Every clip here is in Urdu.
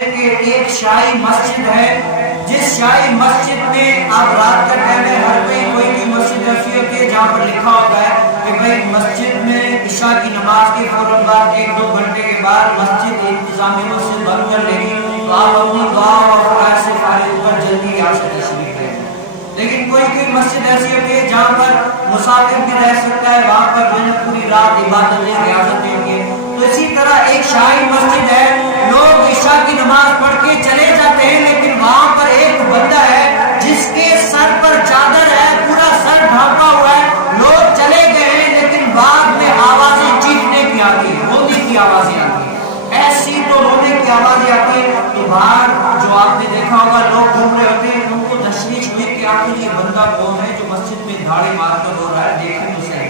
کہ ایک شاہی مسجد ہے، جس شاہی مسجد میں آپ رات کا ٹائم ہے، ہر کوئی بھی مسجد ایسی ہوتی ہے جہاں پر لکھا ہوتا ہے کہ بھائی مسجد میں عشاء کی نماز کے فوراً بعد 1-2 گھنٹے کے بعد مسجد انتظامی مسجد بند کر لے گی، تو آپ اپنی دعا اور افکار سے فارغ ہو کر جلدی یہاں سے تشریف لیں۔ لیکن کوئی مسجد ایسی ہوتی ہے جہاں پر مسافر بھی رہ سکتا ہے، وہاں پر جو ہے پوری رات عبادتیں ریاضتیں ہوں گی۔ تو اسی طرح ایک شاہی مسجد ہے، لوگ عشاء کی نماز پڑھ کے چلے جاتے ہیں، لیکن وہاں پر ایک بندہ ہے جس کے سر پر چادر ہے، پورا سر ڈھانپا ہوا ہے، لوگ چلے گئے ہیں لیکن بعد میں آوازیں چیخنے کی آتی ہیں، رونے کی آوازیں آتی ہیں، ایسی تو رونے کی آوازیں آتی ہیں۔ تو باہر جو آپ نے دیکھا ہوگا لوگ گھوم رہے ہوتے ہیں، ان کو تشویش ہوئی کہ آخر یہ بندہ کون ہے جو مسجد میں دھاڑے مار کر رو رہا ہے، دیکھیں تو صحیح۔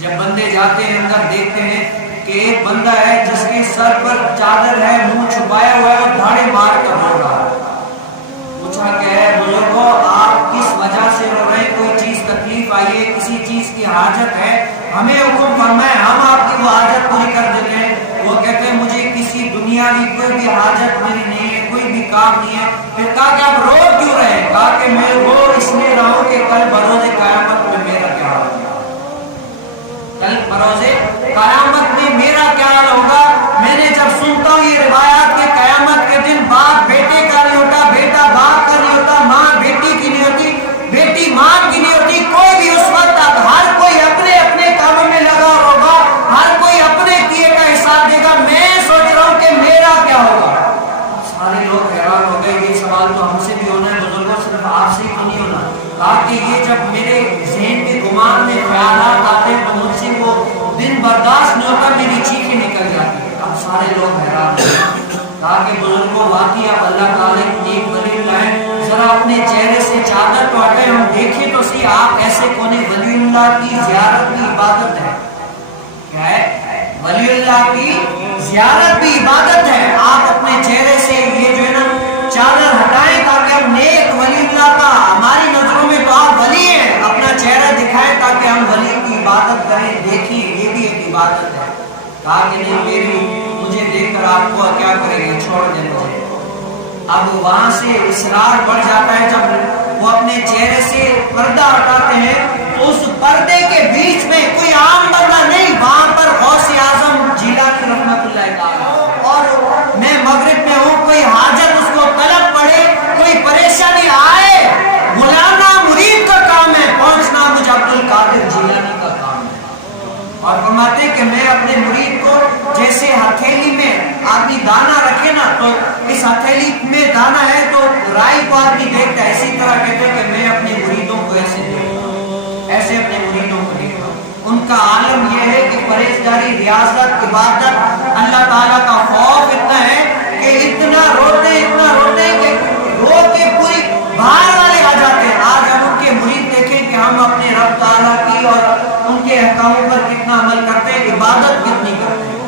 جب بندے جاتے ہیں اندر دیکھتے ہیں کہ ایک بندہ ہے جس کے سر پر چادر ہے، منہ چھپایا ہوا ہے اور دھاڑے مار کر رو رہا ہے۔ پوچھا کہ ہے بزرگوں آپ کس وجہ سے رو رہے ہیں، کوئی چیز تکلیف آئی ہے، کسی چیز کی حاجت ہے، ہمیں حکم فرمائے ہم آپ کی وہ حاجت پوری کر دیتے ہیں۔ وہ کہتے ہیں مجھے کسی دنیاوی کوئی بھی حاجت میری نہیں ہے، کوئی بھی کام نہیں ہے۔ پھر کہا کہ آپ رو کیوں رہے ہیں؟ کہا کہ میں رو اس لیے رہا ہوں کہ کل بروز قیامت میں میرا کیا حال ہوگا، کل بروز قیامت میں میرا کیا حال ہوگا۔ میں نے جب سنتا ہوں یہ روایات کہ قیامت کے دن باپ بیٹے کا نہیں ہوتا، بیٹا باپ کا نہیں ہوتا، ماں بیٹی کی نہیں ہوتی، بیٹی ماں کی نہیں ہوتی، کوئی بھی اس وقت ہر کوئی اپنے اپنے کاموں میں لگا ہوگا، ہر کوئی اپنے کیے کا حساب دے گا۔ میں سوچ رہا ہوں کہ میرا کیا ہوگا۔ سارے لوگ حیران ہو گئے، یہ سوال تو ہم سے بھی ہونا ہے بزرگوں، صرف آپ سے ہی تو نہیں ہونا۔ کہا کہ یہ جب میرے ذہن کے گمان میں خیالات آتے ہیں تو مجھ سے وہ دن برداشت نہیں ہوتا، میری چیخیں نکل جاتی ہیں۔ اب سارے لوگ حیران ہیں۔ کہا کہ بزرگوں واقعی اب اللہ تعالیٰ کی ایک ولی اللہ ہے، ذرا اپنے چہرے سے چادر تو ہٹائیں، ہم دیکھیں تو صحیح آپ ایسے کونے ولی اللہ کی زیارت بھی عبادت ہے۔ کیا ہے؟ ولی اللہ کی زیارت بھی عبادت ہے۔ آپ اپنے چہرے سے یہ جو ہے نا چادر ہٹائیں تاکہ ہم نیک ولی اللہ کا، ہماری نظروں میں تو آپ ولی ہیں، اپنا چہرہ دکھائیں تاکہ ہم ولی کی عبادت کریں، دیکھیں یہ بھی ایک عبادت ہے۔ کہا کہ نہیں میری مجھے دیکھ کر آپ کو کیا کریں گے، چھوڑ دیں مجھے۔ اب وہاں سے اصرار بڑھ جاتا ہے، جب وہ اپنے چہرے سے پردہ ہٹاتے ہیں تو اس پردے کے بیچ میں کوئی عام بندہ نہیں، وہاں پر غوث اعظم جیلانی رحمت اللہ تعالی، اور میں مغرب میں ہوں، کوئی حاجت اس کو طلب پڑے، کوئی پریشانی آئے، بلانا مرید کا کام ہے، پہنچنا مجھے عبد القادر جیلانی کا کام ہے۔ اور فرماتے کہ میں اپنے مرید کو جیسے ہتھیلی میں آدمی دانا رکھے نا، تو اس ہتھیلی میں دانا ہے تو رائی کو آدمی دیکھتا ہے، اسی طرح کہتے ہیں کہ میں اپنے مریدوں کو ایسے دیکھتا ہوں، ایسے اپنے مریدوں کو دیکھتا ہوں۔ ان کا عالم یہ ہے کہ پرہیزگاری، ریاضت، عبادت، اللہ تعالیٰ کا خوف اتنا ہے کہ اتنا روتے کہ رو کے پوری باہر والے آ جاتے ہیں۔ آج ہم ان کے مرید دیکھیں کہ ہم اپنے رب تعالیٰ کی اور ان کے احکاموں پر کتنا عمل کرتے ہیں، عبادت کتنی کرتے ہیں۔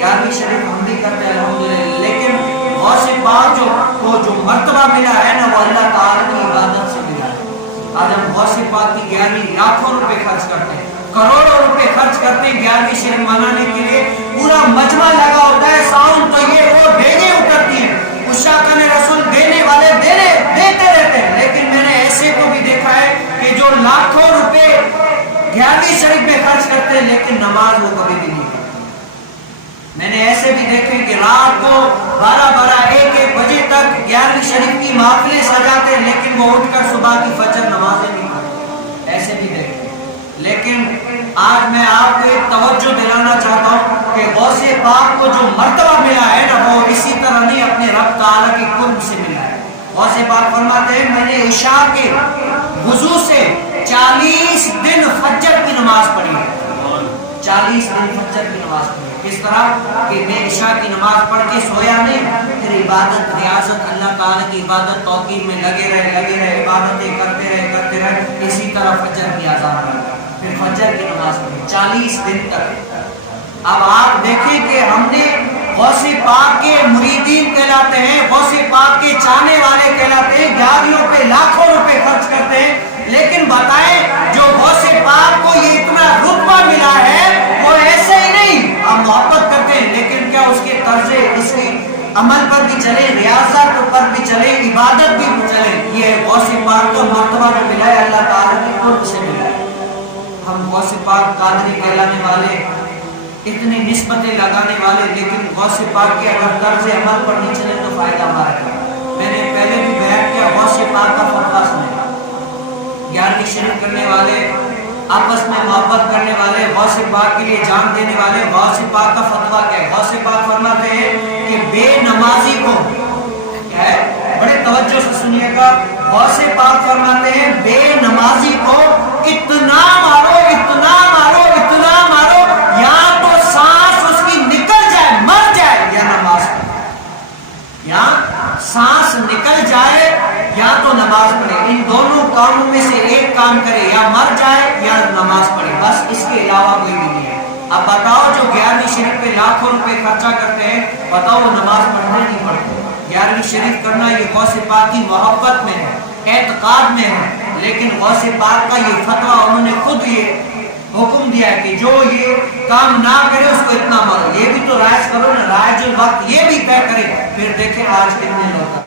11ویں شریف ہم بھی کرتے ہیں الحمدللہ، لیکن غوث پاک کو جو مرتبہ ملا ہے نا وہ اللہ تعالیٰ کی عبادت سے ملا ہے۔ آج ہم غوث پاک کی 11ویں لاکھوں روپے خرچ کرتے ہیں، کروڑوں روپے خرچ کرتے ہیں 11ویں شریف منانے کے لیے، پورا مجمع لگا ہوتا ہے، ساؤنڈ تو یہ وہ ڈیگیں اترتی ہیں، اشاکن رسول دینے والے دیتے رہتے ہیں۔ لیکن میں نے ایسے کو بھی دیکھا ہے کہ جو لاکھوں روپے 11ویں شریف میں خرچ کرتے ہیں لیکن نماز وہ کبھی بھی نہیں کرتے۔ میں نے ایسے بھی دیکھے کہ رات کو 12-1 بجے تک 11ویں شریف کی محفلیں سجاتے ہیں لیکن وہ اٹھ کر صبح کی فجر نمازیں نہیں پڑھتے، ایسے بھی دیکھے۔ لیکن آج میں آپ کو ایک توجہ دلانا چاہتا ہوں کہ غوث پاک کو جو مرتبہ ملا ہے نا وہ اسی طرح نہیں اپنے رب تعالیٰ کی قرب سے ملا ہے۔ غوث پاک فرماتے ہیں میں نے عشاء کے وضو سے 40 دن فجر کی نماز پڑھی ہے، 40 دن فجر کی نماز پڑھی ہے۔ کس طرح کہ میں عشاء کی نماز پڑھ کے سویا نہیں، پھر عبادت، ریاضت، اللہ تعالیٰ کی عبادت توقیر میں لگے رہے، عبادتیں کرتے رہے، اسی طرح فجر کی اذان ہوئی، پھر فجر کی نماز پڑھی 40 دن تک۔ اب آپ دیکھیں کہ ہم نے غوث پاک کے مریدین کہلاتے ہیں، غوث پاک کے چاہنے والے کہلاتے ہیں، گاڑیوں پہ لاکھوں روپے خرچ کرتے ہیں، لیکن بتائیں جو غوث پاک کو یہ اتنا رتبہ ملا ہے وہ ایسے ہی نہیں، ہم محبت کرتے ہیں لیکن کیا اس کے طرز اس کی عمل پر بھی چلے، ریاضت پر بھی چلے، عبادت بھی چلے. یہ غوث پاک کا مرتبہ جو ملا ہے اللہ تعالیٰ کی قرب سے ملا ہے. ہم غوث پاک قادری کہلانے والے، اتنی نسبتیں لگانے والے، لیکن غوث پاک کے اگر طرز عمل پر نہیں چلے تو فائدہ ہمارا ہے. میں نے پہلے بھی بیان کیا، غوث پاک کا فتویٰ سنیں. 11ویں شریف کرنے والے، آپس میں محبت کرنے والے، غوث پاک کے لیے جان دینے والے، غوث پاک کا فتویٰ کیا ہے؟ غوث پاک فرماتے ہیں کہ بے نمازی کو، کیا ہے، بڑے توجہ سے سنیے گا، غوث پاک فرماتے ہیں بے نمازی کو اتنا مارو، اتنا مارو، اتنا مارو، یا تو سانس اس کی نکل جائے، مر جائے، یا نماز پڑھے. یا سانس نکل جائے یا تو نماز پڑھے. ان دونوں کاموں میں سے ایک کام کرے، یا مر جائے یا نماز پڑھے، بس اس کے علاوہ کوئی بھی نہیں ہے. اب بتاؤ جو 11ویں شریف پہ لاکھوں روپے خرچہ کرتے ہیں، بتاؤ وہ نماز پڑھنے نہیں پڑھتے. 11ویں شریف کرنا یہ غوث پاک کی محبت میں ہے، اعتقاد میں ہے. لیکن غوث پاک کا یہ فتویٰ، انہوں نے خود یہ حکم دیا ہے کہ جو یہ کام نہ کرے اس کو اتنا مارو. یہ بھی تو رائج کرو نا، رائج الوقت یہ بھی طے کرے. پھر دیکھیں آج کتنے لوگ